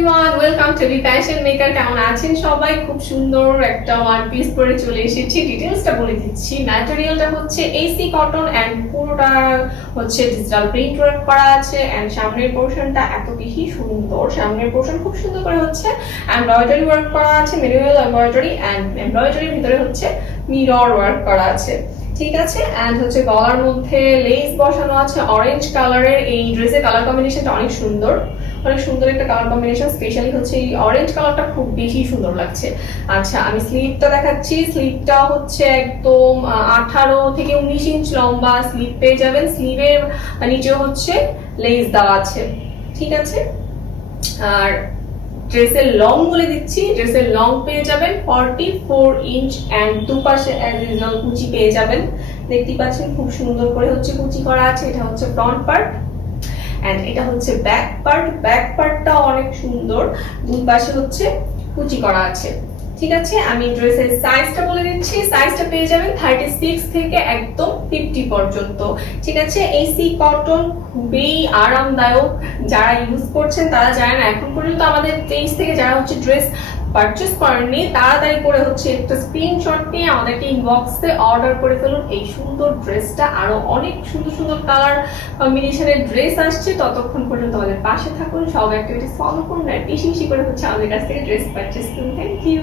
Everyone welcome to be fashion maker কেমন আছেন সবাই? খুব সুন্দর একটা ওয়ান পিস পরে চলে এসেছি। ডিটেলসটা বলে দিচ্ছি। ম্যাটেরিয়ালটা হচ্ছে এসি কটন অ্যান্ড পুরোটা হচ্ছে ডিজিটাল প্রিন্ট ওয়ার্ক করা আছে। অ্যান্ড সামনের পোর্শনটা এত বেশি সুন্দর। সামনের পোর্শন খুব সুন্দর করে হচ্ছে এমব্রয়ডারি ওয়ার্ক করা আছে মেরিওয়েল এমব্রয়ডারি অ্যান্ড এমব্রয়ডারির ভিতরে হচ্ছে মিরর ওয়ার্ক করা আছে। ঠিক আছে? অ্যান্ড হচ্ছে গলার মধ্যে লেস বসানো আছে। অরেঞ্জ কালারের এই ড্রেসের কালার কম্বিনেশনটা অনেক সুন্দর। অনেক সুন্দর একটা কালার কম্বিনেশন স্পেশালি হচ্ছে এই অরেঞ্জ কালারটা খুব বেশি সুন্দর লাগছে। আচ্ছা আমি স্লিপটা দেখাচ্ছি। স্লিপটা হচ্ছে একদম আঠারো থেকে উনিশ ইঞ্চ লম্বা স্লিপ পেয়ে যাবেন। স্লিভের নিচে হচ্ছে লেস দেওয়া আছে। ঠিক আছে? আর ড্রেসের লং বলে দিচ্ছি। ড্রেসের লং পেয়ে যাবেন। ফর্টি ফোর ইঞ্চ অ্যান্ড দুপাশে ইউজুয়াল কুচি পেয়ে যাবেন। দেখতে পাচ্ছেন, খুব সুন্দর করে হচ্ছে কুচি করা আছে। এটা হচ্ছে ফ্রন্ট পার্ট অ্যান্ড এটা হচ্ছে ব্যাক পার্ট ব্যাক পার্টটা অনেক সুন্দর দুই পাশে হচ্ছে কুচি করা আছে। ঠিক আছে? আমি ড্রেসের সাইজটা বলে দিচ্ছি। সাইজটা পেয়ে যাবেন থার্টি সিক্স থেকে একদম ফিফটি পর্যন্ত। ঠিক আছে? এসি কটন খুবই আরামদায়ক। যারা ইউজ করছেন, তারা জানেন এখন পর্যন্ত আমাদের পেজ থেকে যারা হচ্ছে ড্রেস পারচেস করেননি, তাড়াতাড়ি করে হচ্ছে একটা স্ক্রিনশট নিয়ে আমাদেরকে ইনবক্সে অর্ডার করে ফেলুন। এই সুন্দর ড্রেসটা আরও অনেক সুন্দর সুন্দর কালার কম্বিনেশনের ড্রেস আসছে। ততক্ষণ পর্যন্ত আমাদের পাশে থাকুন। সব অ্যাক্টিভিটিস ফলো করুন আর বেশি বেশি করে হচ্ছে আমাদের কাছ থেকে ড্রেস পারচেস করুন। Thank you